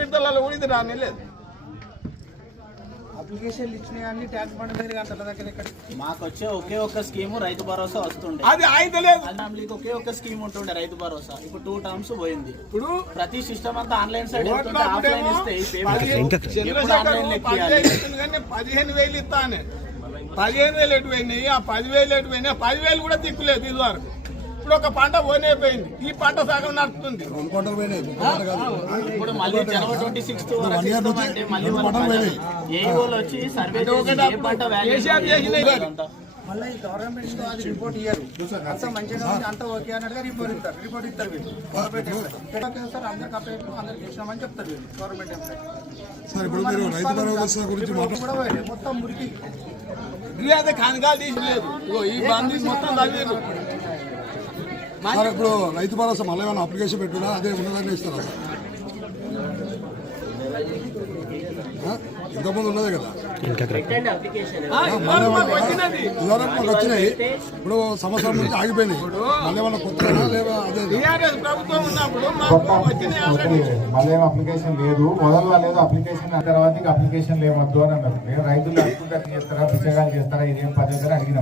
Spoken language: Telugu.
విడతలలో కూడా ఇది రాని లేదు. అప్లికేషన్లు ఇచ్చినాయని ట్యాక్స్ బండ్ దగ్గర గంటల దగ్గర ఇక్కడ మాకు వచ్చే ఒకే ఒక్క స్కీము రైతు భరోసా వస్తుండే. అది అయితలేదు. ఫ్యామిలీకి ఒకే ఒక్క స్కీమ్ ఉంటుండే రైతు భరోసా. ఇప్పుడు 2 టర్మ్స్ పోయింది. ఇప్పుడు ప్రతి సిస్టమ్ అంతా ఆన్లైన్ సైడ్ వెళ్తుంటే ఆఫ్లైన్ ఇస్తే ఈ పేమెంట్ చంద్రశేఖర్ 15,000 ఇస్తానే 15,000 ఎటు పోయినాయి, ఆ 10,000 ఎటు పోయినాయి. 10,000 కూడా దిక్కులేదు ఇది వరకు. ఇప్పుడు ఒక పంట పోయిపోయింది, ఈ పంట సగం నడుస్తుంది. ఇప్పుడు మళ్ళీ జనవరి 26 వరకు ఇస్తామంటే మళ్ళీ ఏఓలు వచ్చి సర్వే చేసి ఏ పంట వాల్యూ మళ్ళీ ఈ గవర్నమెంట్ అది రిపోర్ట్ ఇయ్యారు. అంత మంచిగా ఉంది, అంత ఓకే అన్నట్టుగా రిపోర్ట్ ఇస్తారు వీళ్ళు. గవర్నమెంట్ సార్ అందరికి అప్డేట్ అందరికి ఇచ్చినామని చెప్తారు వీళ్ళు గవర్నమెంట్ కూడా పోయాడు మొత్తం మురికి. అదే కనకాలు తీసలేదు. ఈ బందీ మొత్తం తగ్గలేదు. ఇప్పుడు రైతు భరోసా మళ్ళీ ఏమైనా అప్లికేషన్ పెట్టినా అదే ఉన్నదాన్ని ఇస్తారా? ఇంతకుముందు ఉన్నదే కదా వచ్చినాయి. ఇప్పుడు సంవత్సరం నుంచి ఆగిపోయినాయి. మళ్ళీ ఏమన్నా కొత్త లేదా అదే ప్రభుత్వం ఉన్నప్పుడు మళ్ళీ ఏం అప్లికేషన్ లేదు, మొదలు లేదు అప్లికేషన్. తర్వాత అప్లికేషన్ లేవద్దు అని అన్నారు. రైతులు అనుకుంటారు చేస్తారా, పిచ్చగాలు చేస్తారా, ఇదేం పద్ధతి అని అడిగినాం.